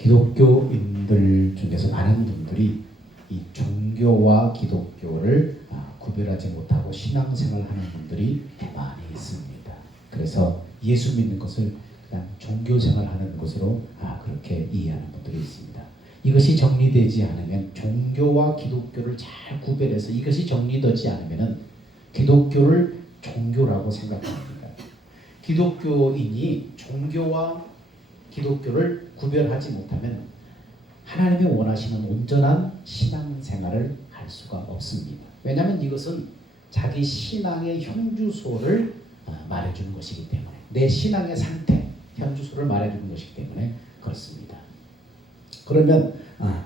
기독교인들 중에서 많은 분들이 이 종교와 기독교를 구별하지 못하고 신앙생활하는 분들이 많이 있습니다. 그래서 예수 믿는 것을 그냥 종교생활하는 것으로 그렇게 이해하는 분들이 있습니다. 이것이 정리되지 않으면 종교와 기독교를 잘 구별해서 이것이 정리되지 않으면 기독교를 종교라고 생각합니다. 기독교인이 종교와 기독교를 구별하지 못하면 하나님이 원하시는 온전한 신앙생활을 할 수가 없습니다. 왜냐하면 이것은 자기 신앙의 현주소를 말해주는 것이기 때문에, 내 신앙의 상태, 현주소를 말해주는 것이기 때문에 그렇습니다. 그러면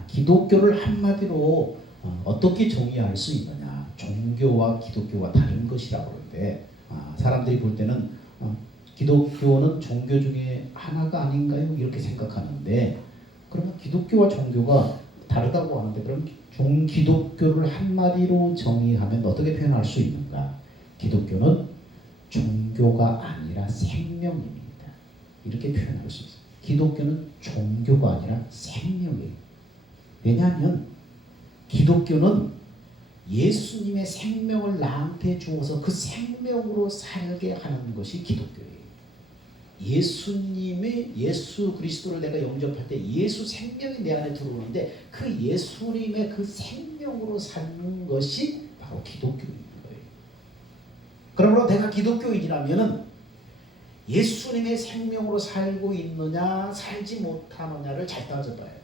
기독교를 한마디로 어떻게 정의할 수 있느냐? 종교와 기독교가 다른 것이라고 하는데 사람들이 볼 때는 기독교는 종교 중에 하나가 아닌가요? 이렇게 생각하는데, 그러면 기독교와 종교가 다르다고 하는데 그럼 기독교를 한마디로 정의하면 어떻게 표현할 수 있는가? 기독교는 종교가 아니라 생명입니다. 이렇게 표현할 수 있어요. 기독교는 종교가 아니라 생명이에요. 왜냐하면 기독교는 예수님의 생명을 나한테 주어서 그 생명으로 살게 하는 것이 기독교예요. 예수 그리스도를 내가 영접할 때 예수 생명이 내 안에 들어오는데 그 예수님의 그 생명으로 사는 것이 바로 기독교인 거예요. 그러므로 내가 기독교인이라면은 예수님의 생명으로 살고 있느냐 살지 못하느냐를 잘 따져봐야 돼.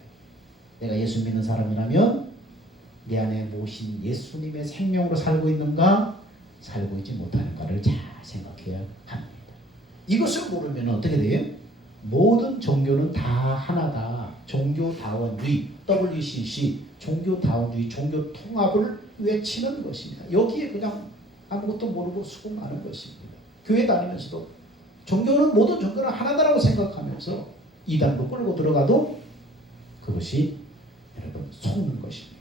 내가 예수 믿는 사람이라면 내 안에 모신 예수님의 생명으로 살고 있는가 살고 있지 못하는가를 잘 생각해야 합니다. 이것을 모르면 어떻게 돼요? 모든 종교는 다 하나다. 종교다원주의, WCC, 종교다원주의, 종교 통합을 외치는 것입니다. 여기에 그냥 아무것도 모르고 수긍하는 것입니다. 교회 다니면서도 모든 종교는 하나다라고 생각하면서 이단으로 끌고 들어가도 그것이 여러분 속는 것입니다.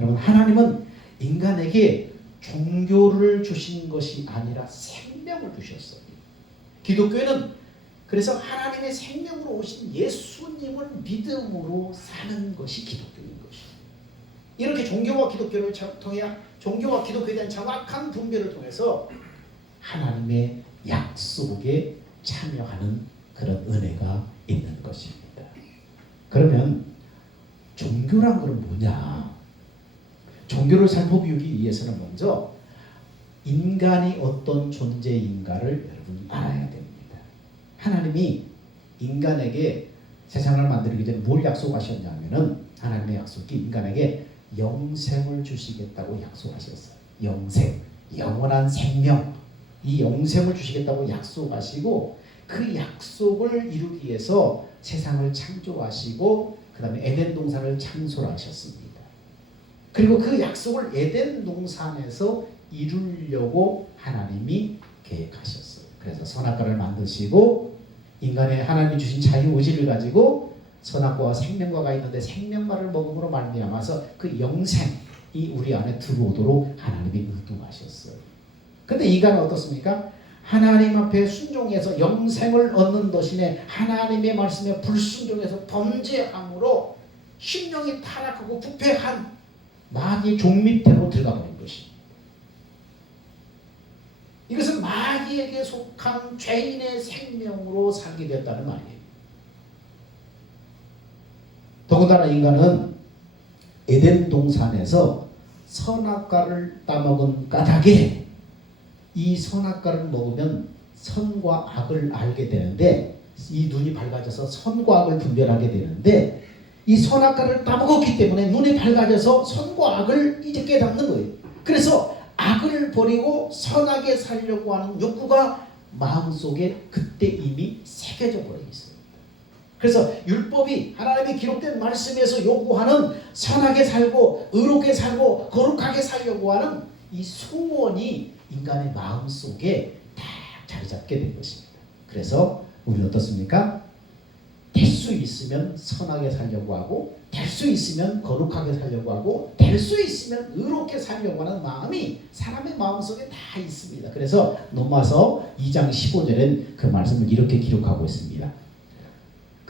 여러분, 하나님은 인간에게 종교를 주신 것이 아니라 생명을 주셨어요. 기독교는 그래서 하나님의 생명으로 오신 예수님을 믿음으로 사는 것이 기독교인 것입니다. 이렇게 종교와 기독교를 통해 종교와 기독교에 대한 정확한 분별을 통해서 하나님의 약속에 참여하는 그런 은혜가 있는 것입니다. 그러면 종교란 것은 뭐냐? 종교를 살펴보기 위해서는 먼저 인간이 어떤 존재인가를 여러분이 알아야 됩니다. 하나님이 인간에게 세상을 만들기 전에 뭘 약속하셨냐면은 하나님의 약속이 인간에게 영생을 주시겠다고 약속하셨어요. 영생, 영원한 생명, 이 영생을 주시겠다고 약속하시고 그 약속을 이루기 위해서 세상을 창조하시고 그 다음에 에덴 동산을 창설하셨습니다. 그리고 그 약속을 에덴 동산에서 이루려고 하나님이 계획하셨어요. 그래서 선악과를 만드시고 인간의 하나님이 주신 자유의지를 가지고 선악과와 생명과가 있는데 생명과를 먹음으로 말미암아서 그 영생이 우리 안에 들어오도록 하나님이 의도하셨어요. 근데 인간은 어떻습니까? 하나님 앞에 순종해서 영생을 얻는 대신에 하나님의 말씀에 불순종해서 범죄함으로 심령이 타락하고 부패한 마귀의 종 밑으로 들어가 버린 것입니다. 이것은 마귀에게 속한 죄인의 생명으로 살게 되었다는 말이에요. 더군다나 인간은 에덴 동산에서 선악과를 따먹은 까닭에 이 선악과를 먹으면 선과 악을 알게 되는데 이 눈이 밝아져서 선과 악을 분별하게 되는데 이 선악과를 따먹었기 때문에 눈이 밝아져서 선과 악을 이제 깨닫는 거예요. 그래서 악을 버리고 선하게 살려고 하는 욕구가 마음속에 그때 이미 새겨져 버려 있어요. 그래서 율법이 하나님의 기록된 말씀에서 요구하는 선하게 살고 의롭게 살고 거룩하게 살려고 하는 이 소원이 인간의 마음속에 딱 자리 잡게 된 것입니다. 그래서 우리 어떻습니까? 될 수 있으면 선하게 살려고 하고 될 수 있으면 거룩하게 살려고 하고 될 수 있으면 의롭게 살려고 하는 마음이 사람의 마음속에 다 있습니다. 그래서 로마서 2장 15절엔 그 말씀을 이렇게 기록하고 있습니다.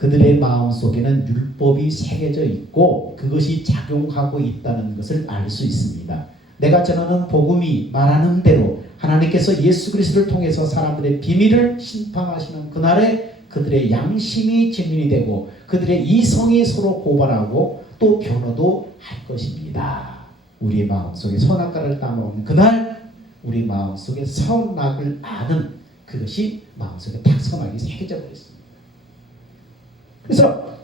그들의 마음속에는 율법이 새겨져 있고 그것이 작용하고 있다는 것을 알 수 있습니다. 내가 전하는 복음이 말하는 대로 하나님께서 예수 그리스도를 통해서 사람들의 비밀을 심판하시는 그날에 그들의 양심이 증인이 되고 그들의 이성이 서로 고발하고 또 변호도 할 것입니다. 우리 마음속에 선악과를 따먹는 그날 우리 마음속에 선악을 아는 그것이 마음속에 딱 선악이 새겨져 버렸습니다. 그래서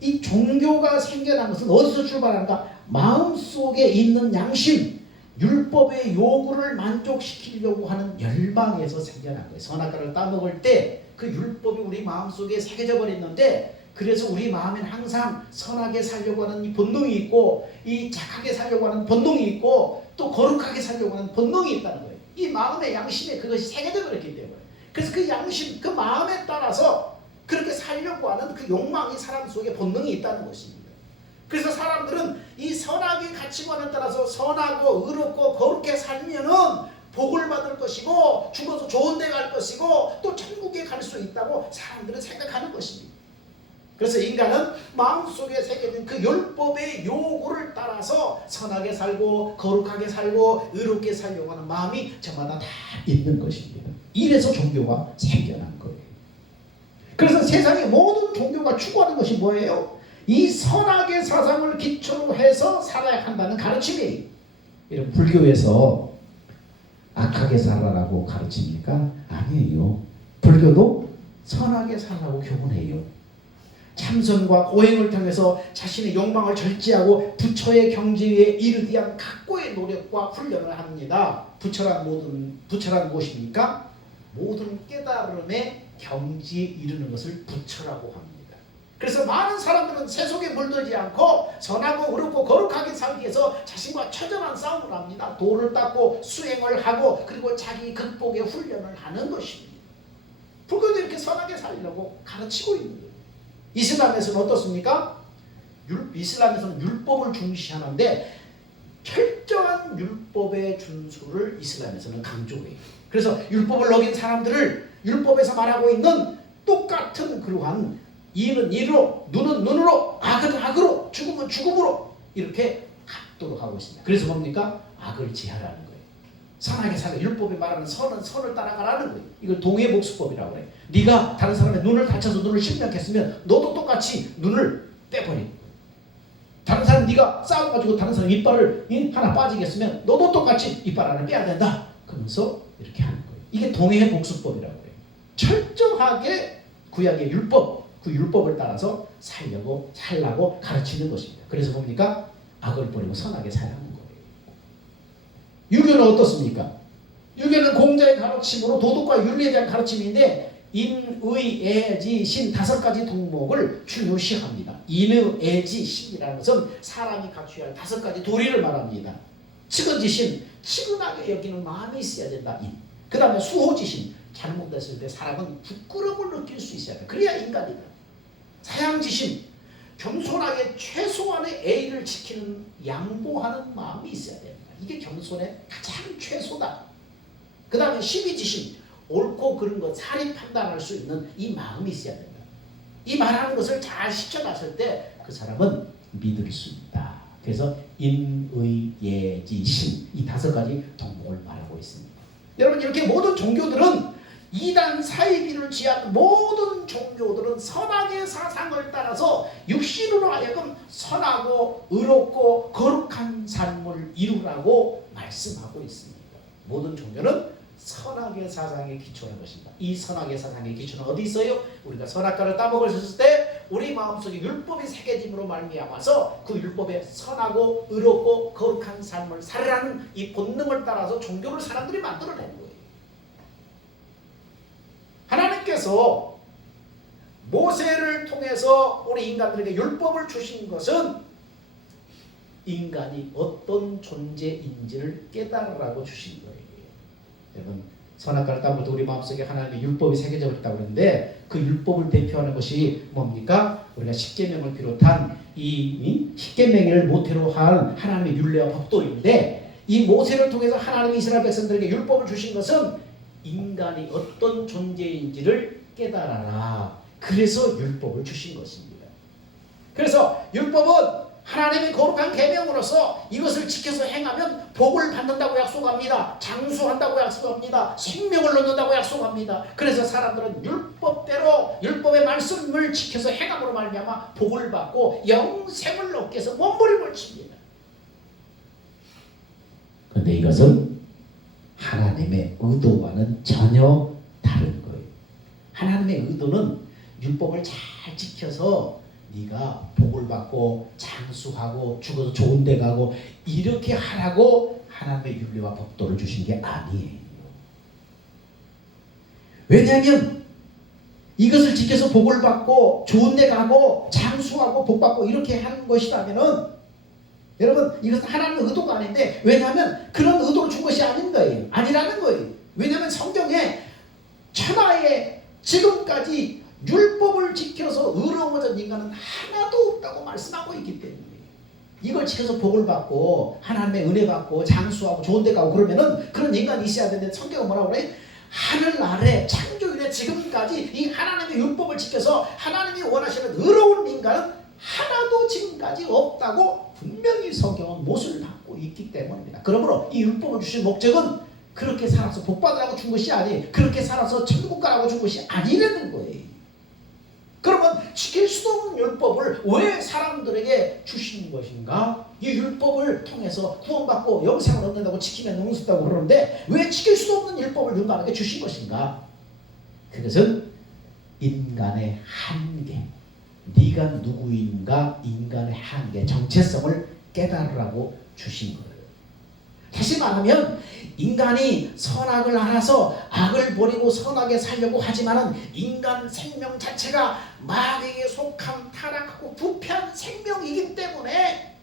이 종교가 생겨난 것은 어디서 출발하는가? 마음속에 있는 양심, 율법의 요구를 만족시키려고 하는 열망에서 생겨난 거예요. 선악과를 따먹을 때 그 율법이 우리 마음속에 새겨져 버렸는데 그래서 우리 마음에는 항상 선하게 살려고 하는 이 본능이 있고 이 착하게 살려고 하는 본능이 있고 또 거룩하게 살려고 하는 본능이 있다는 거예요. 이 마음의 양심에 그것이 새겨져 버렸기 때문에 그래서 그 양심, 그 마음에 따라서 그렇게 살려고 하는 그 욕망이 사람 속에 본능이 있다는 것입니다. 그래서 사람들은 이 선악의 가치관에 따라서 선하고 의롭고 거룩하게 살면은 복을 받을 것이고 죽어서 좋은 데 갈 것이고 또 천국에 갈 수 있다고 사람들은 생각하는 것입니다. 그래서 인간은 마음속에 새겨진 그 율법의 요구를 따라서 선하게 살고 거룩하게 살고 의롭게 살려고 하는 마음이 저마다 다 있는 것입니다. 이래서 종교가 생겨난 거예요. 그래서 세상의 모든 종교가 추구하는 것이 뭐예요? 이 선악의 사상을 기초로 해서 살아야 한다는 가르침이에요. 이런 불교에서 악하게 살아라고 가르칩니까? 아니에요. 불교도 선하게 살라고 교훈해요. 참선과 고행을 통해서 자신의 욕망을 절제하고 부처의 경지에 이르기 위한 각고의 노력과 훈련을 합니다. 부처란 무엇입니까? 모든 깨달음의 경지에 이르는 것을 부처라고 합니다. 그래서 많은 사람들은 세속에 물들지 않고 선하고 의롭고 거룩하게 살기 위해서 자신과 처절한 싸움을 합니다. 도를 닦고 수행을 하고 그리고 자기 극복의 훈련을 하는 것입니다. 불교도 이렇게 선하게 살려고 가르치고 있는 거예요. 이슬람에서는 어떻습니까? 이슬람에서는 율법을 중시하는데 철저한 율법의 준수를 이슬람에서는 강조해요. 그래서 율법을 어긴 사람들을 율법에서 말하고 있는 똑같은 그러한 이는 이로, 눈은 눈으로, 악은 악으로, 죽음은 죽음으로 이렇게 합도록 하고 있습니다. 그래서 뭡니까? 악을 지하라는 거예요. 선하게 살아. 율법이 말하는 선은 선을 따라가라는 거예요. 이걸 동해복수법이라고 해요. 네가 다른 사람의 눈을 다쳐서 눈을 실명했으면 너도 똑같이 눈을 빼버리는 거예요. 다른 사람 네가 싸워가지고 다른 사람 이빨을 하나 빠지게 했으면 너도 똑같이 이빨 하나 빼야 된다. 그러면서 이렇게 하는 거예요. 이게 동해복수법이라고 해요. 철저하게 구약의 율법, 그 율법을 따라서 살라고 가르치는 것입니다. 그래서 뭡니까? 악을 버리고 선하게 살라는 거예요. 유교는 어떻습니까? 유교는 공자의 가르침으로 도덕과 윤리에 대한 가르침인데 인, 의, 애, 지, 신 5가지 덕목을 중요시합니다. 인의, 애, 지, 신이라는 것은 사람이 갖춰야 할 5가지 도리를 말합니다. 측은지신, 측은하게 여기는 마음이 있어야 된다. 그 다음에 수호지신, 잘못됐을 때 사람은 부끄러움을 느낄 수 있어야 돼. 그래야 인간이다. 사양지신, 겸손하게 최소한의 A를 지키는 양보하는 마음이 있어야 된다. 이게 겸손의 가장 최소다. 그 다음에 시비지신, 옳고 그른 것 사리 판단할 수 있는 이 마음이 있어야 된다. 이 말하는 것을 잘 시켜놨을 때 그 사람은 믿을 수 있다. 그래서 인, 의, 예, 지, 신 이 5가지 덕목을 말하고 있습니다. 여러분 이렇게 모든 종교들은 이단 사이비를 지향 모든 종교들은 선악의 사상을 따라서 육신으로 하여금 선하고 의롭고 거룩한 삶을 이루라고 말씀하고 있습니다. 모든 종교는 선악의 사상에 기초한 것입니다. 이 선악의 사상의 기초는 어디 있어요? 우리가 선악과를 따먹었을 때 우리 마음속에 율법이 새겨짐으로 말미암아서 그 율법에 선하고 의롭고 거룩한 삶을 살라는 이 본능을 따라서 종교를 사람들이 만들어낸 거예요. 하나님께서 모세를 통해서 우리 인간들에게 율법을 주신 것은 인간이 어떤 존재인지를 깨달으라고 주신 거예요. 여러분 선악과를 따먹을 때 우리 마음속에 하나님의 율법이 새겨져 있다고 그러는데 그 율법을 대표하는 것이 뭡니까? 우리가 십계명을 비롯한 이 십계명을 모태로 한 하나님의 율례와 법도인데 이 모세를 통해서 하나님이 이스라엘 백성들에게 율법을 주신 것은 인간이 어떤 존재인지를 깨달아라. 그래서 율법을 주신 것입니다. 그래서 율법은 하나님의 거룩한 계명으로서 이것을 지켜서 행하면 복을 받는다고 약속합니다. 장수한다고 약속합니다. 생명을 얻는다고 약속합니다. 그래서 사람들은 율법대로 율법의 말씀을 지켜서 행함으로 말미암아 복을 받고 영생을 얻기 위해서 몸부림을 칩니다. 그런데 이것은 하나님의 의도와는 전혀 다른 거예요. 하나님의 의도는 율법을 잘 지켜서 네가 복을 받고 장수하고 죽어서 좋은 데 가고 이렇게 하라고 하나님의 윤리와 법도를 주신 게 아니에요. 왜냐하면 이것을 지켜서 복을 받고 좋은 데 가고 장수하고 복 받고 이렇게 하는 것이라면은 여러분 이것은 하나님의 의도가 아닌데 왜냐하면 그런 의도로 준 것이 아닌 거예요. 아니라는 거예요. 왜냐하면 성경에 천하에 지금까지 율법을 지켜서 의로워진 인간은 하나도 없다고 말씀하고 있기 때문에 이걸 지켜서 복을 받고 하나님의 은혜 받고 장수하고 좋은 데 가고 그러면은 그런 인간이 있어야 되는데 성경은 뭐라고 그래? 하늘 아래 창조 이래 지금까지 이 하나님의 율법을 지켜서 하나님이 원하시는 의로운 인간은 하나도 지금까지 없다고 분명히 성경은 못을 받고 있기 때문입니다. 그러므로 이 율법을 주신 목적은 그렇게 살아서 복 받으라고 준 것이 아니 그렇게 살아서 천국 가라고 준 것이 아니라는 거예요. 그러면 지킬 수도 없는 율법을 왜 사람들에게 주신 것인가? 이 율법을 통해서 구원받고 영생을 얻는다고 지키면 용서다고 그러는데 왜 지킬 수도 없는 율법을 인간에게 주신 것인가? 그것은 인간의 한계, 네가 누구인가 인간의 한계, 정체성을 깨달으라고 주신 거예요. 다시 말하면 인간이 선악을 알아서 악을 버리고 선하게 살려고 하지만은 인간 생명 자체가 마귀에게 속한 타락하고 부패한 생명이기 때문에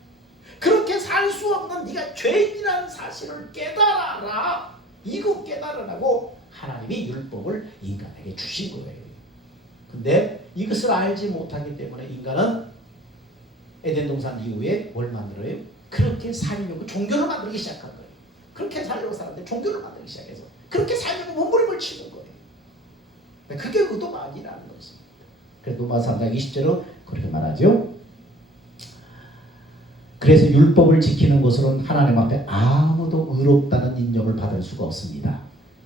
그렇게 살 수 없는 네가 죄인이라는 사실을 깨달아라. 이거 깨달으라고 하나님이 율법을 인간에게 주신 거예요. 근데 이것을 알지 못하기 때문에 인간은 에덴 동산 이후에 뭘 만들어요? 그렇게 살려고 종교를 만들기 시작한 거예요. 그렇게 살려고 사람들 종교를 만들기 시작해서 그렇게 살려고 몸부림을 치는 거예요. 그게 의도가 아니라는 것입니다. 그래서 로마서 3장 20절은 그렇게 말하죠. 그래서 율법을 지키는 것으로는 하나님 앞에 아무도 의롭다는 인정을 받을 수가 없습니다.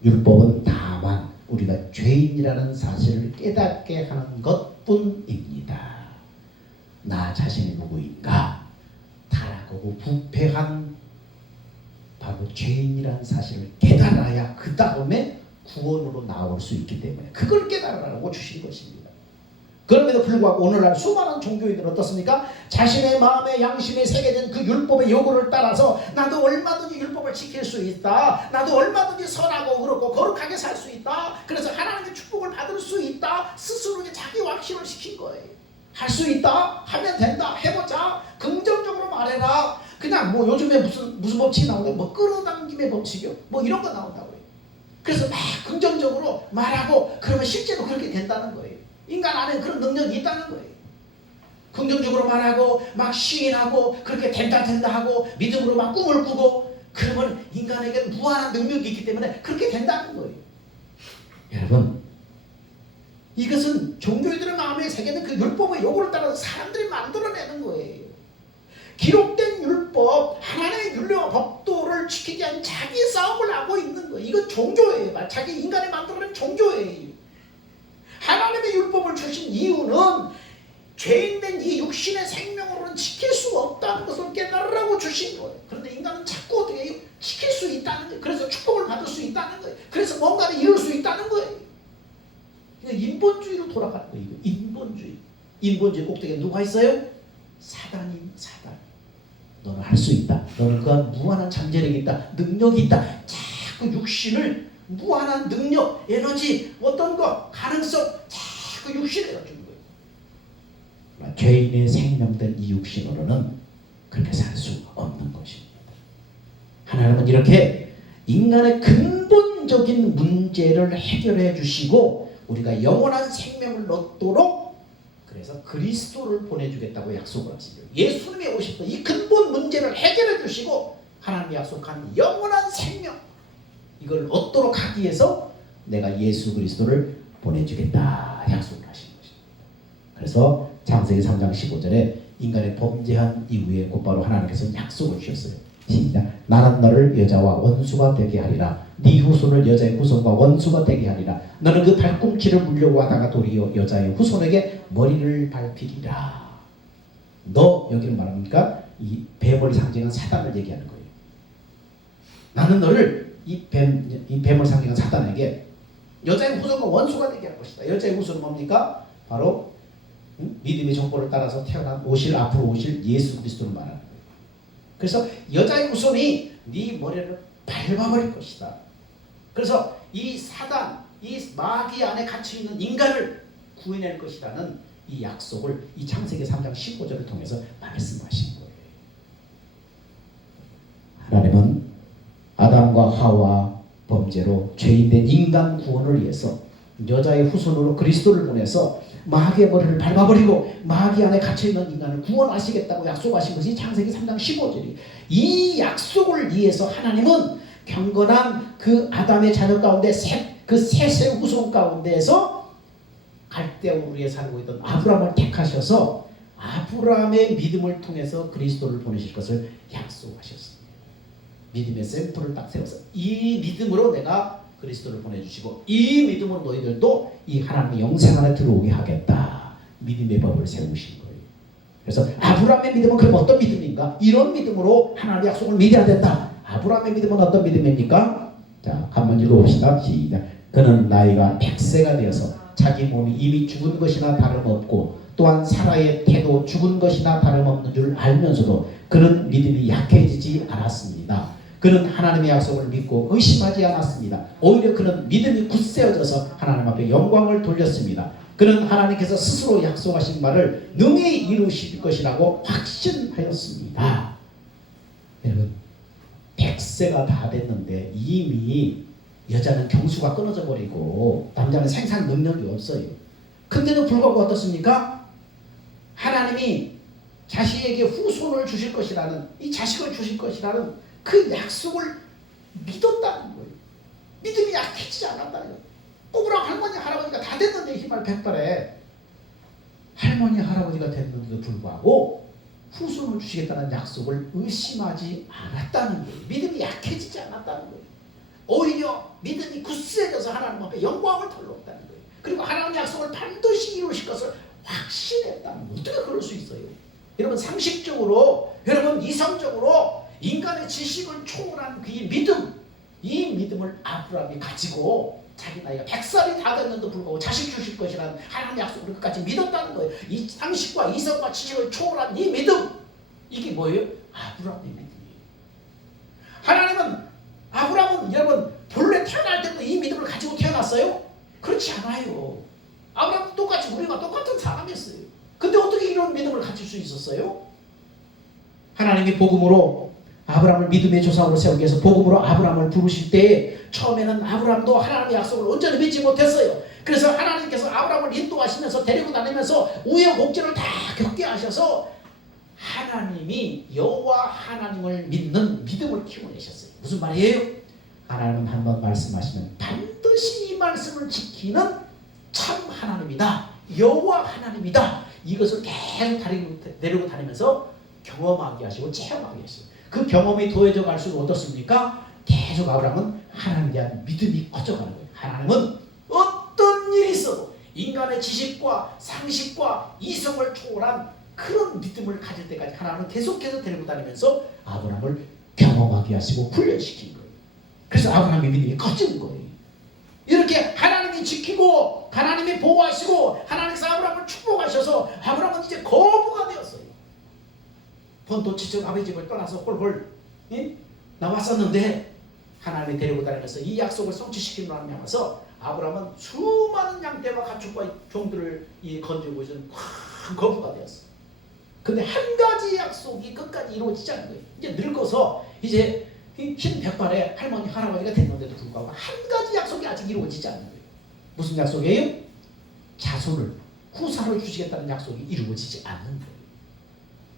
율법은 다만 우리가 죄인이라는 사실을 깨닫게 하는 것뿐입니다. 나 자신이 누구인가? 타락하고 부패한 바로 죄인이라는 사실을 깨달아야 그 다음에 구원으로 나올 수 있기 때문에 그걸 깨달으라고 주신 것입니다. 그럼에도 불구하고 오늘날 수많은 종교인들은 어떻습니까? 자신의 마음에 양심에 새겨진 그 율법의 요구를 따라서 나도 얼마든지 율법을 지킬 수 있다. 나도 얼마든지 선하고 의롭고 거룩하게 살 수 있다. 그래서 하나님의 축복을 받을 수 있다. 스스로 자기 확신을 시킨 거예요. 할 수 있다. 하면 된다. 해보자. 긍정적으로 말해라. 그냥 뭐 요즘에 무슨 법칙이 나오는데 뭐 끌어당김의 법칙이요. 뭐 이런 거 나온다고요. 그래서 막 긍정적으로 말하고 그러면 실제로 그렇게 된다는 거예요. 인간 안에 그런 능력이 있다는 거예요. 긍정적으로 말하고 막 시인하고 그렇게 된다 하고 믿음으로 막 꿈을 꾸고 그러면 인간에게 무한한 능력이 있기 때문에 그렇게 된다는 거예요. 여러분 이것은 종교인들의 마음에 새겨진 그 율법의 요구를 따라서 사람들이 만들어내는 거예요. 기록된 율법, 하나님의 윤리와 법도를 지키기 위한 자기 싸움을 하고 있는 거예요. 이건 종교예요. 자기 인간이 만들어낸 종교예요. 하나님의 율법을 주신 이유는 죄인된 이 육신의 생명으로는 지킬 수 없다는 것을 깨달으라고 주신 거예요. 그런데 인간은 자꾸 어떻게 해요? 지킬 수 있다는 거예요. 그래서 축복을 받을 수 있다는 거예요. 그래서 뭔가를 이룰 수 있다는 거예요. 인본주의로 돌아가는 거예요. 인본주의. 인본주의 꼭대기에 누가 있어요? 사단입니다. 사단. 너는 할 수 있다. 너는 그한 무한한 잠재력이 있다. 능력이 있다. 자꾸 육신을 무한한 능력, 에너지, 어떤 거, 가능성 자꾸 육신에 주는 거예요. 죄인의 생명된 이 육신으로는 그렇게 살 수 없는 것입니다. 하나님은 이렇게 인간의 근본적인 문제를 해결해 주시고 우리가 영원한 생명을 얻도록 그래서 그리스도를 보내주겠다고 약속을 하시죠. 예수님이 오셔서 이 근본 문제를 해결해 주시고 하나님이 약속한 영원한 생명 이걸 얻도록 하기 위해서 내가 예수 그리스도를 보내주겠다 약속을 하신 것입니다. 그래서 창세기 3장 15절에 인간의 범죄한 이후에 곧바로 하나님께서 약속을 주셨어요. 시작. 나는 너를 여자와 원수가 되게 하리라. 네 후손을 여자의 후손과 원수가 되게 하리라. 너는 그 발꿈치를 물려와다가 도리어 여자의 후손에게 머리를 밟히리라. 너 여기는 말합니까? 이 뱀을 상징한 사단을 얘기하는 거예요. 나는 너를 이 뱀을 상징한 사단에게 여자의 후손과 원수가 되게 할 것이다. 여자의 후손은 뭡니까? 바로 믿음의 정보를 따라서 태어난 앞으로 오실 예수 그리스도를 말하는 거예요. 그래서 여자의 후손이 네 머리를 밟아버릴 것이다. 그래서 이 사단, 이 마귀 안에 갇혀 있는 인간을 구해낼 것이라는 이 약속을 이 창세기 3장 15절을 통해서 말씀하신 거예요. 하나님은 아담과 하와 범죄로 죄인된 인간 구원을 위해서 여자의 후손으로 그리스도를 보내서 마귀의 머리를 밟아버리고 마귀 안에 갇혀있는 인간을 구원하시겠다고 약속하신 것이 창세기 3장 15절이. 이 약속을 위해서 하나님은 경건한 그 아담의 자녀 가운데 그 셋의 후손 가운데에서 갈대우르에 살고 있던 아브라함을 택하셔서 아브라함의 믿음을 통해서 그리스도를 보내실 것을 약속하셨습니다. 믿음의 샘플을 딱 세워서 이 믿음으로 내가 그리스도를 보내주시고 이 믿음으로 너희들도 이 하나님의 영생 안에 들어오게 하겠다. 믿음의 법을 세우신 거예요. 그래서 아브라함의 믿음은 그럼 어떤 믿음인가? 이런 믿음으로 하나님의 약속을 믿어야 된다. 아브라함의 믿음은 어떤 믿음입니까? 자, 한번 읽어봅시다. 시작. 그는 나이가 100세가 되어서 자기 몸이 이미 죽은 것이나 다름없고 또한 사라의 태도 죽은 것이나 다름없는 줄 알면서도 그는 믿음이 약해지지 않았습니다. 그는 하나님의 약속을 믿고 의심하지 않았습니다. 오히려 그는 믿음이 굳세어져서 하나님 앞에 영광을 돌렸습니다. 그는 하나님께서 스스로 약속하신 말을 능히 이루실 것이라고 확신하였습니다. 여러분 100세가 다 됐는데 이미 여자는 경수가 끊어져 버리고 남자는 생산 능력이 없어요. 근데도 불구하고 어떻습니까? 하나님이 자신에게 후손을 주실 것이라는 이 자식을 주실 것이라는 그 약속을 믿었다는 거예요. 믿음이 약해지지 않았다는 거예요. 꼬부랑 할머니 할아버지가 다 됐는데 희말 백발에 할머니 할아버지가 됐는데도 불구하고 후손을 주시겠다는 약속을 의심하지 않았다는 거예요. 믿음이 약해지지 않았다는 거예요. 오히려 믿음이 굳세져서 하나님 앞에 영광을 돌렸다는 거예요. 그리고 하나님의 약속을 반드시 이루실 것을 확신했다는 거예요. 어떻게 그럴 수 있어요? 여러분 상식적으로, 여러분 이성적으로 인간의 지식을 초월한 그 믿음, 이 믿음을 아브라함이 가지고 자기 나이가 100살이 다 됐는데도 불구하고 자식 주실 것이라는 하나님의 약속을 끝까지 믿었다는 거예요. 이 상식과 이성과 지식을 초월한 이 믿음, 이게 뭐예요? 아브라함의 믿음이에요. 아브라함은 여러분 본래 태어날 때도 이 믿음을 가지고 태어났어요? 그렇지 않아요. 아브라함은 똑같이 우리가 똑같은 사람이었어요. 근데 어떻게 이런 믿음을 가질 수 있었어요? 하나님이 복음으로 아브라함을 믿음의 조상으로 세우기 위해서 복음으로 아브라함을 부르실 때 처음에는 아브라함도 하나님의 약속을 온전히 믿지 못했어요. 그래서 하나님께서 아브라함을 인도하시면서 데리고 다니면서 우여곡절을 다 겪게 하셔서 하나님이 여호와 하나님을 믿는 믿음을 키워내셨어요. 무슨 말이에요? 하나님은 한번 말씀하시면 반드시 이 말씀을 지키는 참 하나님이다. 여호와 하나님이다. 이것을 계속 데리고 다니면서 경험하게 하시고 체험하게 하시고 그 경험이 더해져 갈수록 어떻습니까? 계속 아브라함은 하나님에 대한 믿음이 커져가는 거예요. 하나님은 어떤 일이 있어도 인간의 지식과 상식과 이성을 초월한 그런 믿음을 가질 때까지 하나님은 계속해서 데리고 다니면서 아브라함을 경험하게 하시고 훈련시킨 거예요. 그래서 아브라함의 믿음이 커지는 거예요. 이렇게 하나님이 지키고 하나님이 보호하시고 하나님께서 아브라함을 축복하셔서 아브라함은 이제 거부가 되었어요. 본토 지적 아버지 집을 떠나서 홀홀 나왔었는데 하나님이 데리고 다니면서 이 약속을 성취시키는 하나님 하면서 아브라함은 수많은 양떼와 가축과 종들을 건지고 있는 큰 거부가 되었어요. 근데 한 가지 약속이 끝까지 이루어지지 않는 거예요. 이제 늙어서 이제 흰 백발에 할머니 할아버지가 됐는데도 불구하고 한 가지 약속이 아직 이루어지지 않는 거예요. 무슨 약속이에요? 자손을 후사를 주시겠다는 약속이 이루어지지 않는 거예요.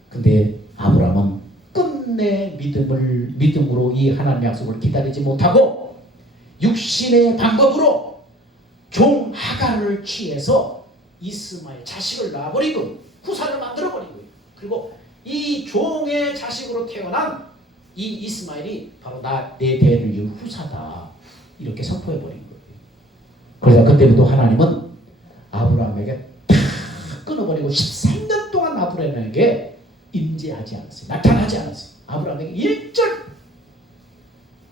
근데 아브라함은 끝내 믿음으로 이 하나님의 약속을 기다리지 못하고 육신의 방법으로 종 하갈을 취해서 이스마엘 자식을 낳아버리고 후사를 만들어버리고, 그리고 이 종의 자식으로 태어난 이 이스마엘이 바로 내 대를 이을 후사다, 이렇게 선포해버린 거예요. 그래서 그때부터 하나님은 아브라함에게 다 끊어버리고 13년 동안 아브라함에게 임재하지 않았어요. 나타나지 않았어요. 아브라함에게 일절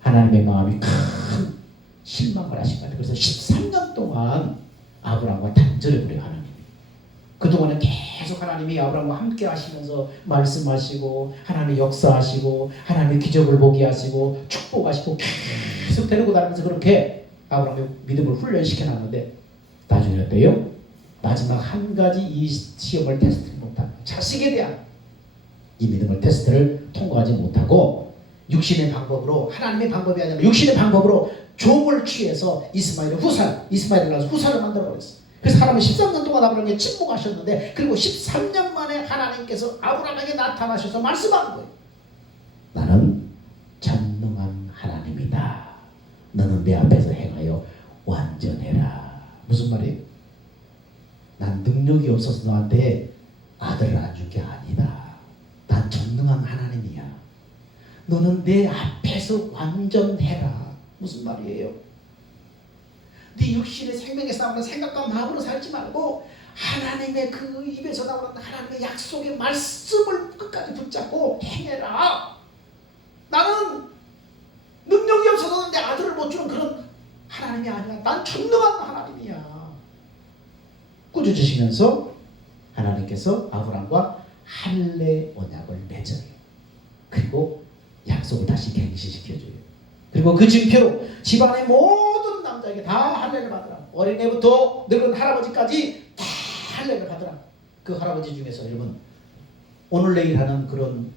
하나님의 마음이 큰 실망을 하신 거예요. 그래서 13년 동안 아브라함과 단절해버려요. 하나님이. 그동안은 계속 하나님이 아브라함과 함께 하시면서 말씀하시고 하나님의 역사하시고 하나님의 기적을 보게 하시고 축복하시고 계속 데리고 다니면서 그렇게 아브라함의 믿음을 훈련시켜놨는데, 나중에 어때요? 마지막 한 가지 이 시험을 테스트 못한, 자식에 대한 이 믿음을 테스트를 통과하지 못하고 육신의 방법으로, 하나님의 방법이 아니라 육신의 방법으로 종을 취해서 이스마엘을 낳아서 후사를 만들어버렸어요. 그래서 하나님은 13년 동안 아브라함에게 침묵하셨는데, 그리고 13년 만에 하나님께서 아브라함에게 나타나셔서 말씀하는 거예요. 나는 전능한 하나님이다. 너는 내 앞에서 행하여 완전해라. 무슨 말이에요? 난 능력이 없어서 너한테 아들을 안 준 게 아니다. 난 전능한 하나님이야. 너는 내 앞에서 완전해라. 무슨 말이에요? 네 육신의 생명에서 나오는 생각과 마음으로 살지 말고 하나님의 그 입에서 나오는 하나님의 약속의 말씀을 끝까지 붙잡고 행해라. 나는 능력이 없어서 내 아들을 못 주는 그런 하나님이 아니야. 난 전능한 하나님이야. 꾸짖으시면서 하나님께서 아브라함과 할례 언약을 맺어요. 그리고 약속을 다시 갱신시켜줘요. 그리고 그 징표로 집안의 모든 남자에게 다 할례를 받으라. 어린애부터 늙은 할아버지까지 다 할례를 받으라. 그 할아버지 중에서 여러분 오늘 내일 하는 그런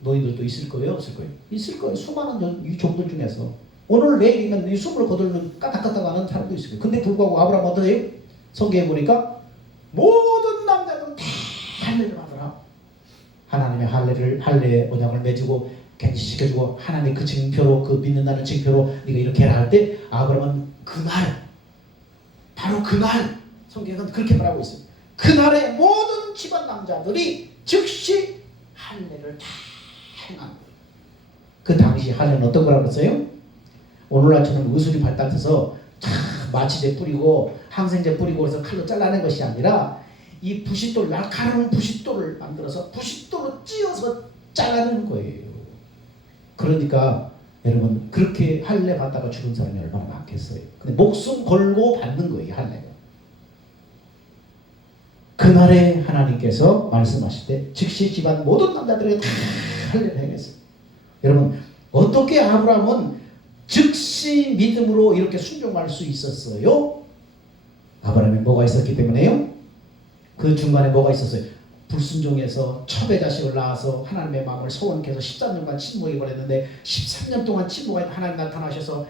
노인들도 있을 거예요? 없을 거예요? 있을 거예요. 수많은 이 종들 중에서 오늘 내일이면 이 숨을 거들면 까딱까딱 하는 사람도 있을 거예요. 근데 불구하고 아브라함 어떠해요? 성경에 보니까 모든 남자들은 다 할례를 받으라. 하나님의 할례 언약을 맺고 갱신시켜주고 하나님의 그 징표로, 그 믿는다는 징표로 네가 이렇게 해라 할 때 아브라함은 그날, 바로 그날, 성경은 그렇게 말하고 있어요. 그날에 모든 집안 남자들이 즉시 할례를 다 행한 거예요. 그 당시 할례는 어떤 거라고 했어요? 오늘날처럼 의술이 발달해서 마취제 뿌리고 항생제 뿌리고 그래서 칼로 잘라낸 것이 아니라 이 부싯돌, 날카로운 부싯돌을 만들어서 부싯돌로 찧어서 잘라낸 거예요. 그러니까 여러분 그렇게 할례 받다가 죽은 사람이 얼마나 많겠어요. 근데 목숨 걸고 받는 거예요. 할례가. 그날에 하나님께서 말씀하실 때 즉시 집안 모든 남자들에게 다 할례를 행했어요. 여러분 어떻게 아브라함은 즉시 믿음으로 이렇게 순종할 수 있었어요? 아브라함에 뭐가 있었기 때문에요? 그 중간에 뭐가 있었어요? 불순종해서 첩의 자식을 낳아서 하나님의 마음을 소원케 해서 13년간 침묵해 버렸는데 13년 동안 침묵하니 하나님 나타나셔서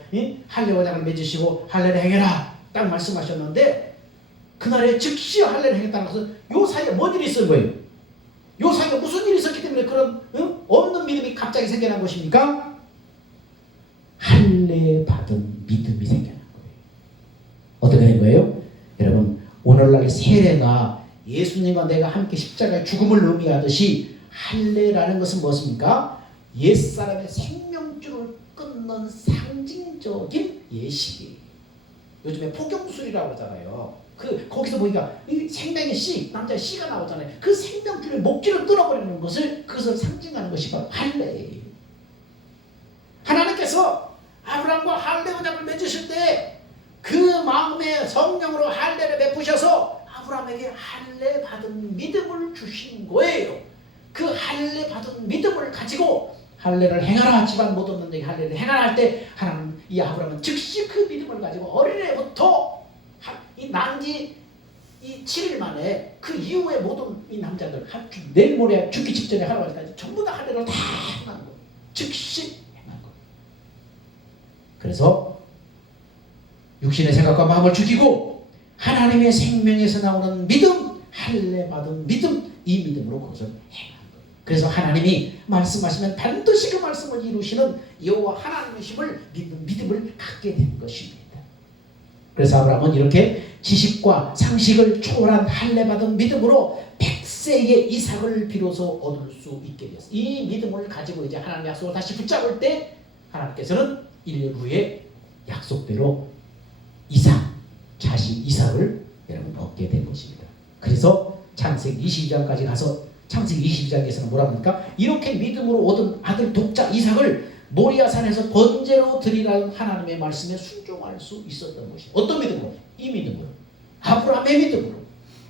할례 언약을 맺으시고 할례를 행해라 딱 말씀하셨는데 그날에 즉시 할례를 행했다는 것은 요 사이에 뭔 일이 있은 거예요? 요 사이에 무슨 일이 있었기 때문에 그런 없는 믿음이 갑자기 생겨난 것입니까? 할례 받은 믿음이 생겨난 거예요. 어떻게 된 거예요? 여러분 오늘날 세례가 예수님과 내가 함께 십자가의 죽음을 의미하듯이 할례라는 것은 무엇입니까? 옛사람의 생명줄을 끊는 상징적인 예식이에요. 요즘에 포경술이라고 하잖아요. 거기서 보니까 이 생명의 씨, 남자의 씨가 나오잖아요. 그 생명줄의 목줄을 끊어버리는 그것을 상징하는 것이 바로 할례예요. 하나님께서 아브라함과 할례 언약을 맺으실 때 그 마음에 성령으로 할례를 베푸셔서 아브라함에게 할례 받은 믿음을 주신 거예요. 그 할례 받은 믿음을 가지고 할례를 행하라, 집안 못 얻는 자에게 할례를 행하라 할 때 하나님 이 아브라함은 즉시 그 믿음을 가지고 어린애부터 이 난지 이 7일 만에 그 이후에 모든 이 남자들 내일 모레 죽기 직전에 할아버지까지 전부 다 할례를 다 행한 거예요. 즉시 행한 거예요. 그래서 육신의 생각과 마음을 죽이고 하나님의 생명에서 나오는 믿음, 할례 받은 믿음, 이 믿음으로 그것을 행한 거예요. 그래서 하나님이 말씀하시면 반드시 그 말씀을 이루시는 여호와 하나님의 힘을 믿는 믿음을 갖게 된 것입니다. 그래서 아브라함은 이렇게 지식과 상식을 초월한 할례받은 믿음으로 100세의 이삭을 비로소 얻을 수 있게 되었어요. 이 믿음을 가지고 이제 하나님의 약속을 다시 붙잡을 때 하나님께서는 1년 후에 약속대로 이삭, 자식 이삭을 여러분 얻게 된 것입니다. 그래서 창세기 22장까지 가서 창세기 22장에서는 뭐라 합니까? 이렇게 믿음으로 얻은 아들 독자 이삭을 모리아산에서 번제로 드리라는 하나님의 말씀에 순종할 수 있었던 것이에요. 어떤 믿음으로? 이 믿음으로. 아브라함의 믿음으로.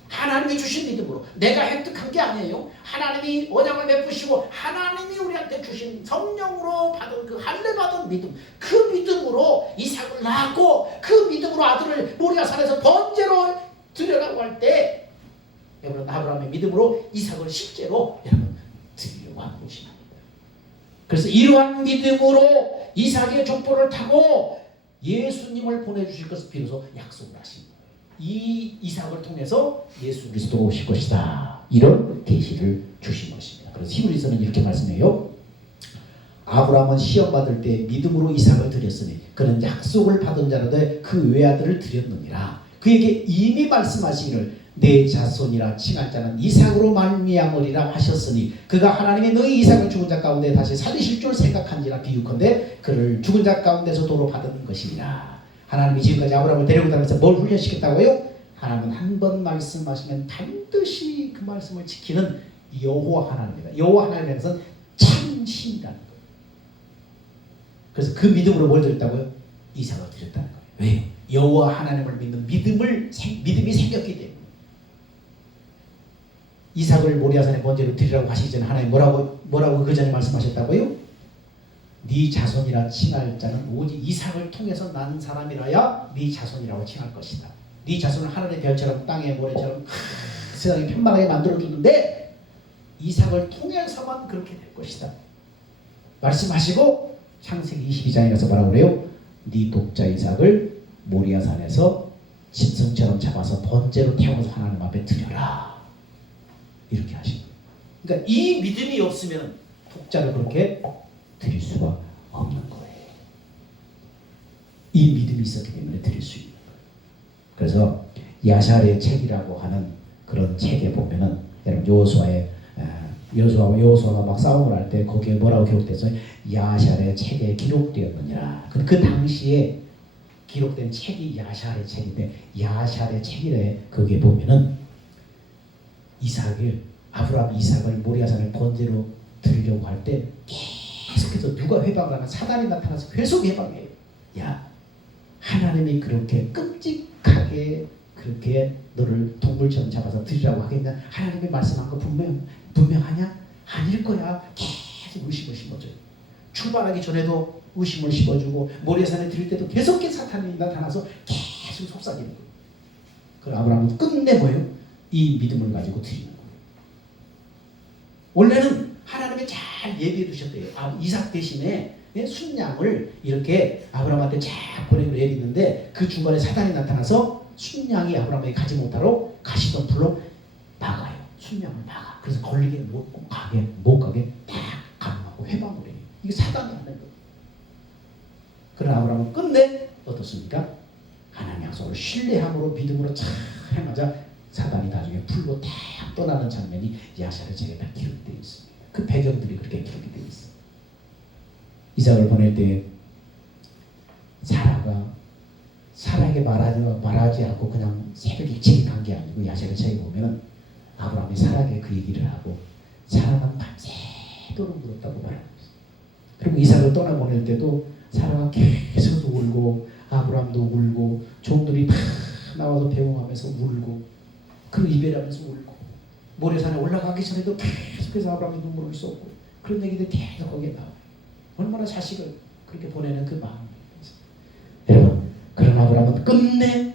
하나님이 주신 믿음으로. 내가 획득한 게 아니에요. 하나님이 언약을 베푸시고 하나님이 우리한테 주신 성령으로 받은 그 할례 받은 믿음, 그 믿음으로 이삭을 낳았고 그 믿음으로 아들을 모리아산에서 번제로 드리라고 할 때 여러분 아브라함의 믿음으로 이삭을 실제로 여러분 드리려고 하는 것입니다. 그래서 이러한 믿음으로 이삭의 족보를 타고 예수님을 보내주실 것을 비로소 약속을 하신 거예요. 이 이삭을 통해서 예수 그리스도가 오실 것이다. 이런 계시를 주신 것입니다. 그래서 히브리서는 이렇게 말씀해요. 아브라함은 시험 받을 때 믿음으로 이삭을 드렸으니 그는 약속을 받은 자라되 그 외아들을 드렸느니라. 그에게 이미 말씀하시기를 내 자손이라 칭할 자는 이삭으로 말미암으리라 하셨으니 그가 하나님의 너희 이삭을 죽은 자 가운데 다시 살리실 줄 생각한지라 비유컨대 그를 죽은 자 가운데서 도로 받은 것이니라. 하나님이 지금까지 아브라함을 데리고 다니면서 뭘 훈련시켰다고요? 하나님은 한 번 말씀하시면 반드시 그 말씀을 지키는 여호와 하나님입니다. 여호와 하나님에서는 참신이라는 거예요. 그래서 그 믿음으로 뭘 드렸다고요? 이삭을 드렸다는 거예요. 왜? 여호와 하나님을 믿는 믿음이 생겼기 때문에. 이삭을 모리아산의 번제로 드리라고 하시기 전에 하나님 뭐라고 그 전에 말씀하셨다고요? 네 자손이라 칭할 자는 오직 이삭을 통해서 난 사람이라야 네 자손이라고 칭할 것이다. 네 자손은 하늘의 별처럼 땅의 모래처럼 세상에 편만하게 만들어주는데 이삭을 통해서만 그렇게 될 것이다. 말씀하시고 창세기 22장에 가서 뭐라고 그래요? 네 독자 이삭을 모리아산에서 짐승처럼 잡아서 번제로 태워서 하나님 앞에 드려라. 이렇게 하신 거예요. 그러니까 이 믿음이 없으면 독자를 그렇게 드릴 수가 없는 거예요. 이 믿음이 있었기 때문에 드릴 수 있는 거예요. 그래서 야샬의 책이라고 하는 그런 책에 보면은 여러분 여호수아가 막 싸움을 할 때 거기에 뭐라고 기록됐어요? 야샬의 책에 기록되었느니라. 그 당시에 기록된 책이 야샬의 책인데 야샬의 책이래. 거기에 보면은 아브라함 이삭을 모리아산에 번제로 드리려고 할 때 계속해서 누가 회방을 하면 사단이 나타나서 계속 회방해요. 야, 하나님이 그렇게 끔찍하게 그렇게 너를 동물처럼 잡아서 드리라고 하겠냐? 하나님이 말씀한 거 분명하냐? 아닐 거야. 계속 의심을 심어줘요. 출발하기 전에도 의심을 심어주고 모리아산에 드릴 때도 계속 사탄이 나타나서 계속 속삭이는 거예요. 그럼 아브라함은 끝내 뭐예요? 이 믿음을 가지고 드리는 거예요. 원래는 하나님이 잘 예비해 두셨대요. 이삭 대신에 순양을 이렇게 아브라함한테 쫙 보내기로 예비했는데 그 중간에 사단이 나타나서 순양이 아브라함에게 가지 못하러 가시던 불로 막아요. 순양을 막아. 그래서 걸리게 못 가게 딱 가능하고 회방을 해요. 이게 사단이 하는 거예요. 그러나 아브라함은 끝내 어떻습니까? 하나님 약속을 신뢰함으로 믿음으로 잘 행하자 사단이 나중에 불로 딱 떠나는 장면이 야샬의 책에 다 기록되어 있습니다. 그 배경들이 그렇게 기록이 되어 있어요. 이삭을 보낼 때 사라에게 말하지 않고 그냥 새벽 일찍 간 게 아니고 야샬의 책에 보면 아브라함이 사라에게 그 얘기를 하고 사라는 밤새도록 울었다고 말하고 있어요. 그리고 이삭을 떠나보낼 때도 사라가 계속 울고 아브라함도 울고 종들이 다 나와서 배웅하면서 울고 그 이별하면서 울고 모래산에 올라가기 전에도 계속해서 아브라함이 눈물을 쏟고 그런 얘기들 계속 거기에 나와요. 얼마나 자식을 그렇게 보내는 그 마음. 여러분, 그런 아브라함은 끝내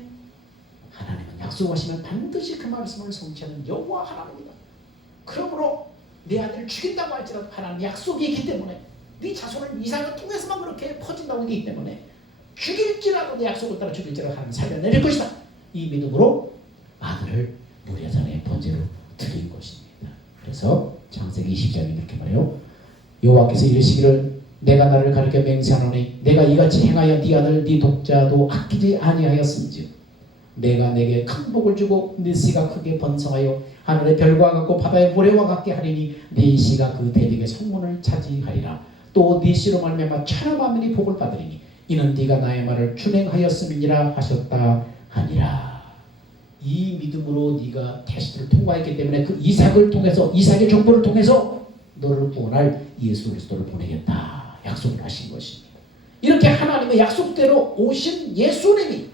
하나님은 약속하시면 반드시 그 말씀을 성취하는 여호와 하나님이다. 그러므로 내 아들을 죽인다고 할지라도 하나님 약속이 있기 때문에 네 자손을 이삭을 통해서만 그렇게 퍼진다고 하기 때문에 죽일지라도 내 약속을 따라 죽일지라도 하나님 살려내릴 것이다. 이 믿음으로 아들을 모리아산에 번제로 드린 것입니다. 그래서 창세기 20장에 이렇게 말해요. 여호와께서 이르시기를 내가 나를 가리켜 맹세하노니 내가 이같이 행하여 네 아들 네 독자도 아끼지 아니하였음즉 내가 내게 큰 복을 주고 네 씨가 크게 번성하여 하늘의 별과 같고 바다의 모래와 같게 하리니 네 씨가 그 대적의 성문을 차지하리라. 또 네 씨로 말미암아 천하 만민이 복을 받으리니 이는 네가 나의 말을 준행하였음이니라 하셨다 하니라. 이 믿음으로 네가 테스트를 통과했기 때문에 그 이삭을 통해서 이삭의 정보를 통해서 너를 구원할 예수 그리스도를 보내겠다 약속을 하신 것입니다. 이렇게 하나님의 약속대로 오신 예수님이